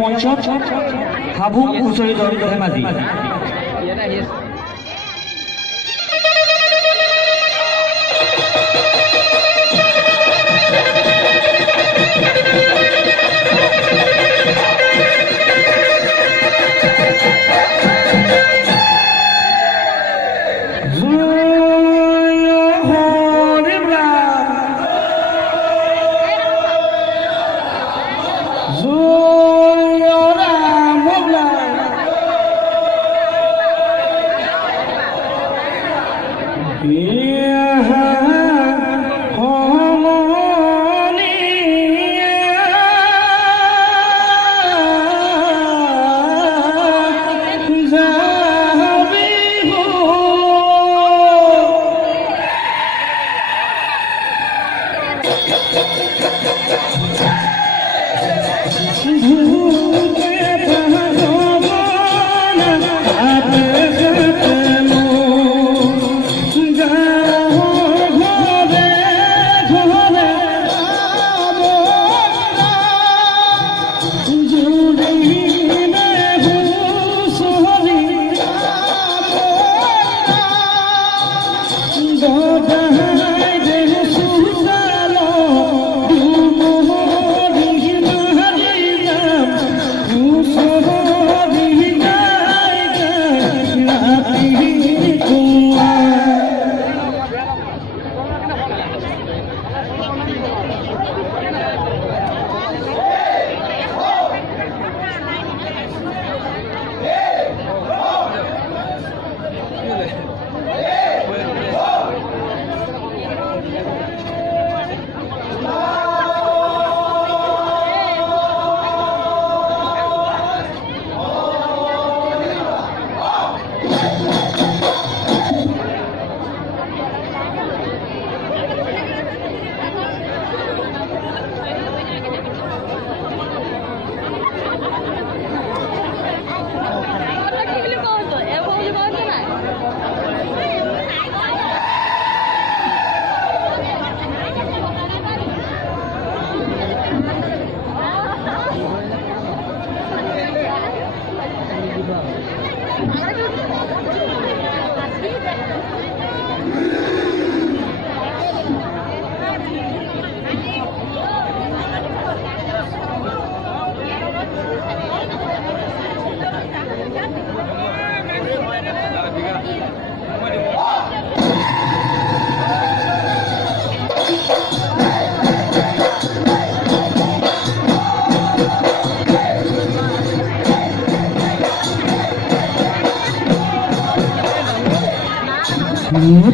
মঞ্চত হাবুক হুঁচৰি দল ধেমাজি।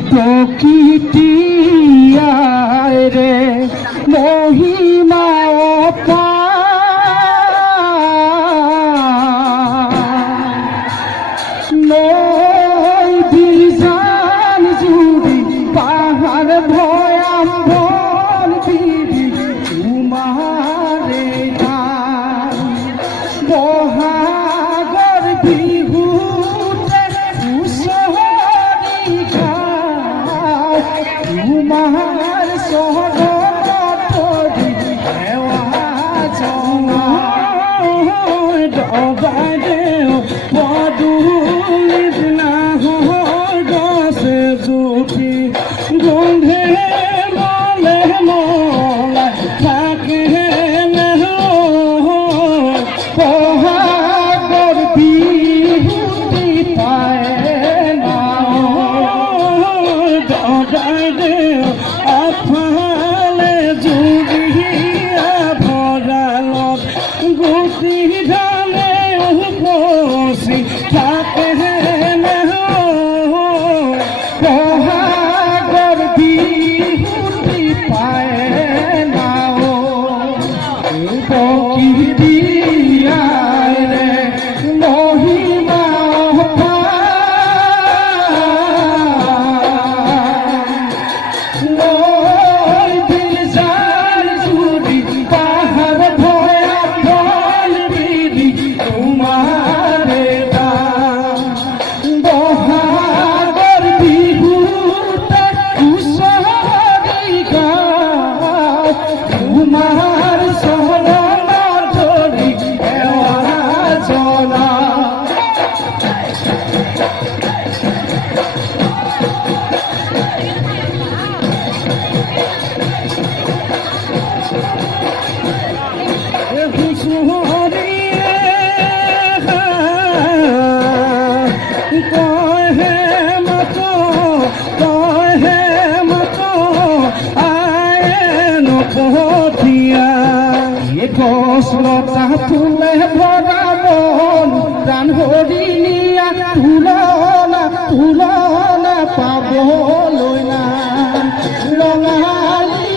প্রকৃতি রে মহিমা নয় বিজান জুড়ি পাহাড় ভয়াম বন দিদি তোমারে বহাগর বিহুতে তোমার সহরি পদুলিত না গছে জুটি গন্ধে মলে মলা থাকে পহাগর বিহুতি পায় না আফালে জুড়িয়া ভরালত গুটি ধানে উপসি থাকে পহাগর বিহুতি পায় না প্রকৃতি রে মহিমা সৰসলতা ফুলে ভৰা মন প্ৰাণ হৰিণীয়া তুলনা তুলনা পাবলৈ নাম ৰঙালী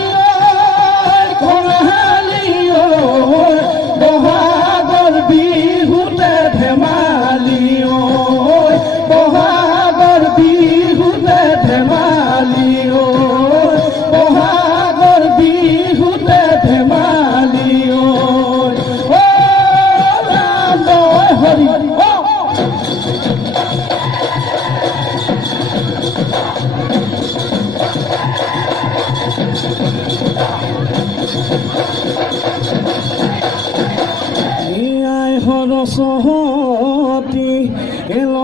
কঙালী বহাগৰ বিহুতে ধেমালি বহাগৰ বিহুতে ধেমালি বহাগৰ বিহুতে ধেমালি ৰাম হৰি সৰস্বতী এল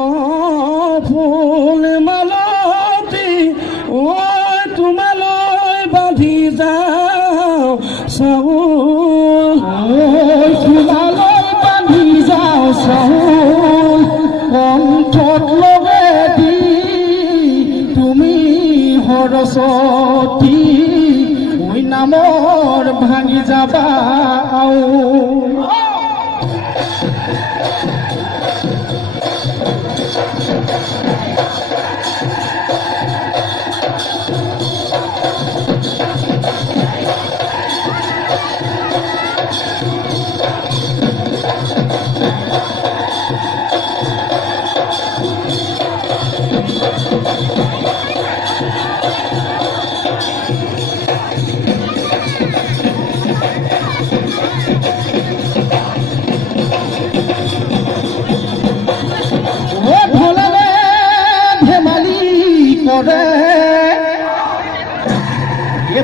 ফুল মালতী ঐ তোমালৈ বান্ধি যাওঁ চাউল তোমালৈ বান্ধি যাওঁ চাউল কণ্ঠত লগাই তুমি সৰস্বতী ঐ নামৰ ভাঙি যাবা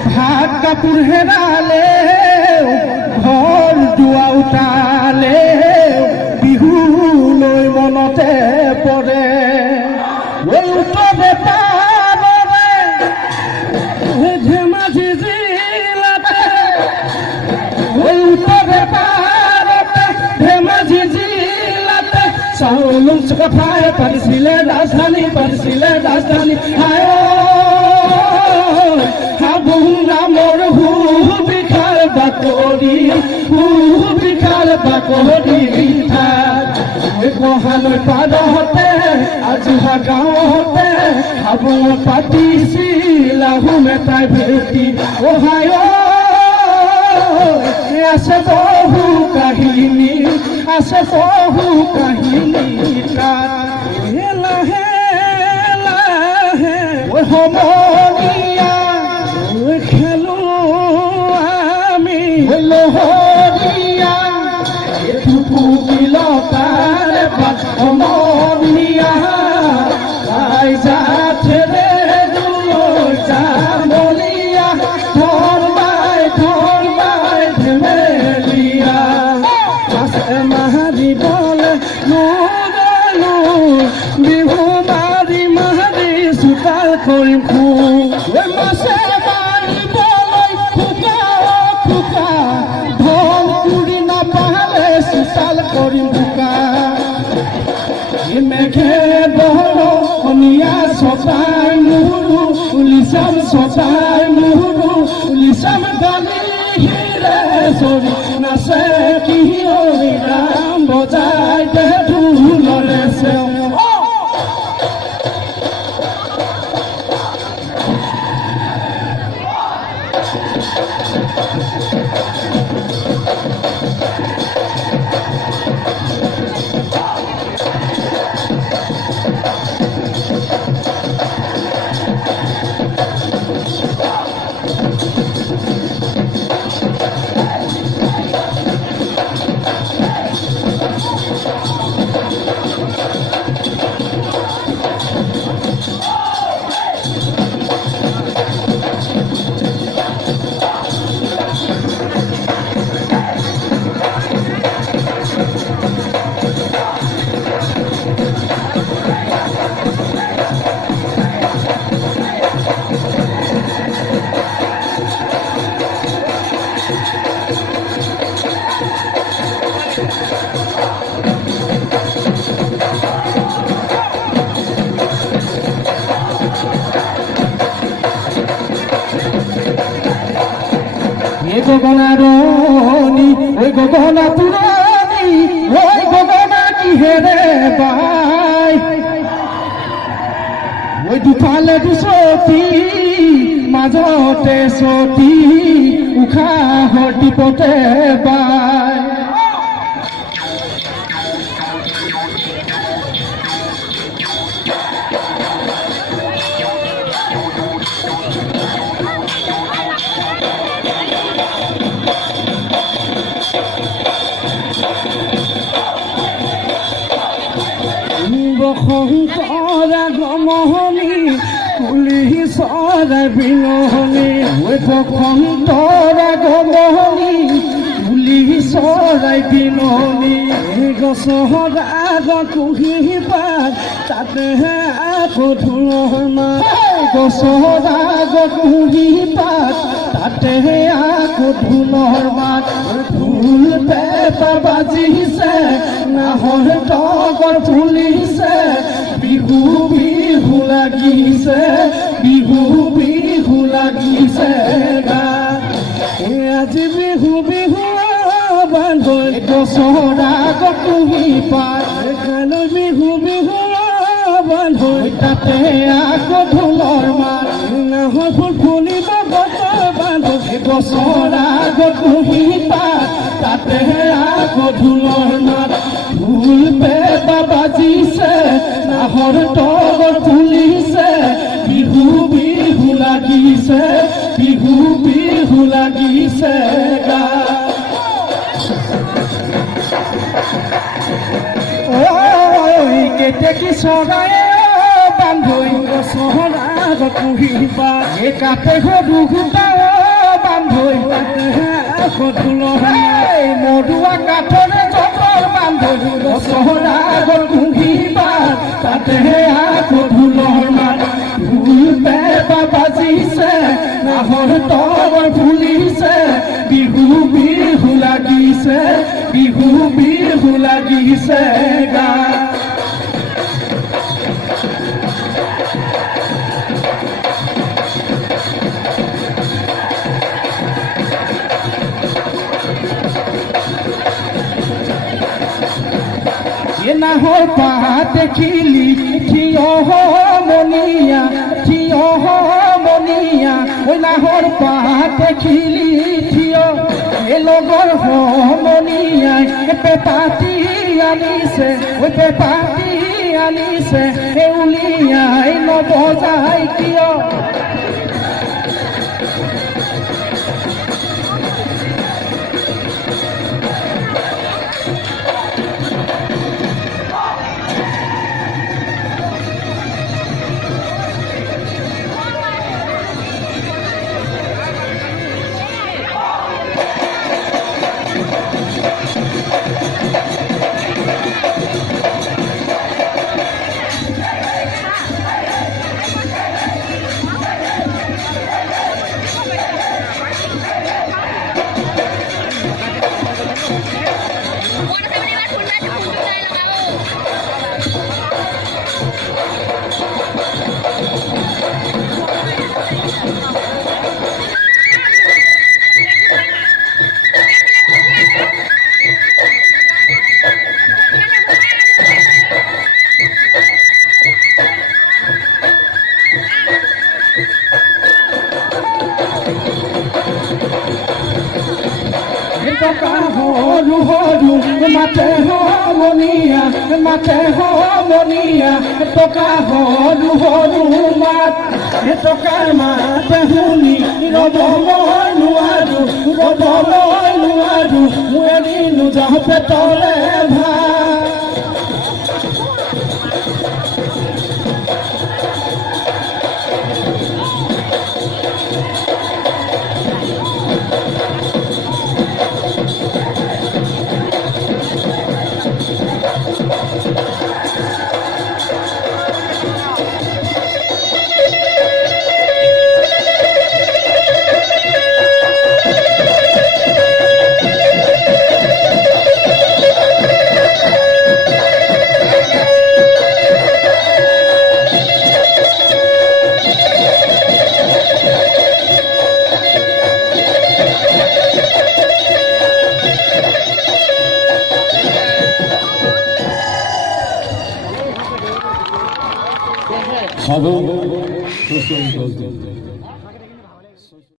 ভাত কাপোৰ হেৰালে ঘৰ দুৱাৰ উঠালে বিহুলৈ মনতে পৰে উত্তৰে পাৰৰে ধেমাজি জিলাতে উত্তৰে পাৰতে ধেমাজি জিলাতে চাউল কথাই পাৰিছিলে ৰাজধানী হায় নামৰ বিখাৰ বাকৰি মহালৈ পাদহতে আজোহা গাঁৱতে হাবুং পাতিছিল আহোম এটাই ভেটি অহায় আছে বহু কাহিনী লাহে লাহে সমনীয়া খেলো আমি লহৰীয়া বিলতাৰ সমনীয়া যাঠেৰে যামলীয়া ধৰ্মাই ধেমেলীয়া আছে মাৰিবলে নগলো বিহু মাৰি চোতাল কৰিম মাছে মাৰিবলৈ খোকা ধন পুৰি নাপালে চোতাল কৰিম বোকা মেঘে বৰণীয়া চপাই মুৰু উলিচাম গালি হিৰে চৰি নাচে কি ৰাম বজাই দে ঢোলৰে চেও গগনাৰণী ঐ গগনা পুৰণি ঐ গগনা কিহেৰে বাই ঐ দুফালে দুচকী মাজতে চকী উশাহৰ টিপতে বাই বসন্তৰ আগমনী কুলি চৰাই বিননি ঐ বসন্তৰ আগমনী কুলি চৰাই বিননি গছৰ আগত কুহি পাত তাতে আকৌ ঢোলৰ মাত গছৰ আগত কুহি পাত তাতে আকৌ ঢোলৰ মাত ঢোল পেঁপা বাজিছে নাহৰ তগৰ ফুলিছে বিহু বিহু লাগিছে বিহু বিহু লাগিছে আজি বিহু বিহু বান্ধৈ গছৰ আগত কুহি পাত কালৈ বিহু বিহু বান্ধৈ তাতে আকৌ ঢোলৰ মাত নাহৰ ফুল ফুলিব গছৰ বান্ধৈ গছৰ আগত কুহি পাত তাতে আকৌ ঢোলৰ মাত ঢোল পেঁপা বাজিছে নাহৰ তগৰ ফুলিছে বিহু বিহু লাগিছে বিহু বিহু লাগিছে কেতেকী চৰায়ে বান্ধৈ গছৰ আগত কুহি পাত কাটে দুঘোটা বান্ধৈ আকৌ ঢোলৰ মৰুৱা কাঠৰে জতৰ বান্ধৈ গছৰ আগত কুহি পাত তাতে আকৌ ঢোলৰ মাত ঢোল পেঁপা বাজিছে নাহৰ তগৰ ফুলিছে বিহু বিহু লাগিছে বিহু বিহু লাগিছে গা নাহৰ পাত দেখিলি থিয় মনিয়া থিয় মনিয়া ঐ নাহৰ পাত দেখিলি থিয় লগৰ সমনীয়াই পেপাতি আনিছে ঐ পেপাতি আনিছে উলিয়াই নবজাই কিয় হৰু হৰু মাতে সমনীয়া মাতে সমনীয়া টকা হৰু হৰু মাত টকাৰ মাতে শুনি ৰ'ব মই নোৱাৰো ৰ'ব মই নোৱাৰো এৰি নোযাওঁ পেটৰে ভাত সাধু হুঁচৰি গ'ল